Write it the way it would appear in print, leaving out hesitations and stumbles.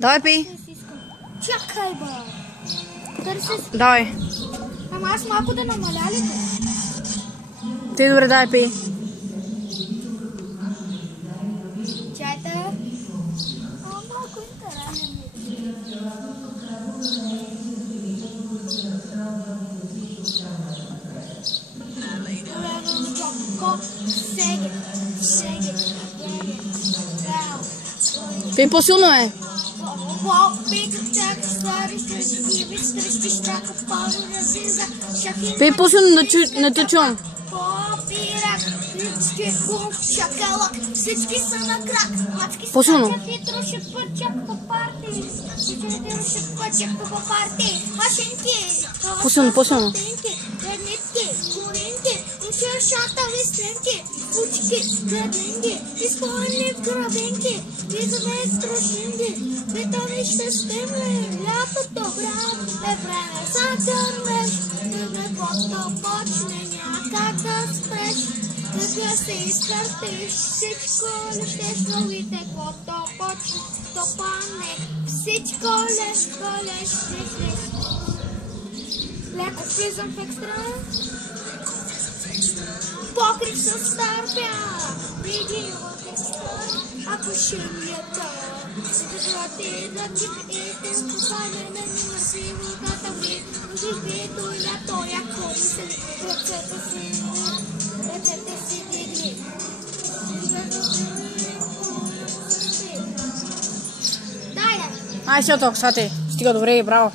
Давай пей. Чакай, ба. Давай. Ама аз малко да намаля ли? Ти добре, давай пей. Чайта. Малко интересен. Пей по-силно, е. Пей по-силно, не те чувам. По-силно. По-силно, по-силно. Шата вистренки, учки, градинги, изпълни в грабинки, визове струшинги, битови ще стимли, лятото време за гърмеж, любовто почне някак да спреш, да се изтърпиш, всичко ли ще словите, каквото почне, то пане, всичко леш, леко влизам в екстра. Покрив с старпя, види от екстра, ако шимията, злати да ти идем по файне на си водата ви, живето и лято, яко мисли, ръцете си дигни. Ай, все толкова, стига добре, браво.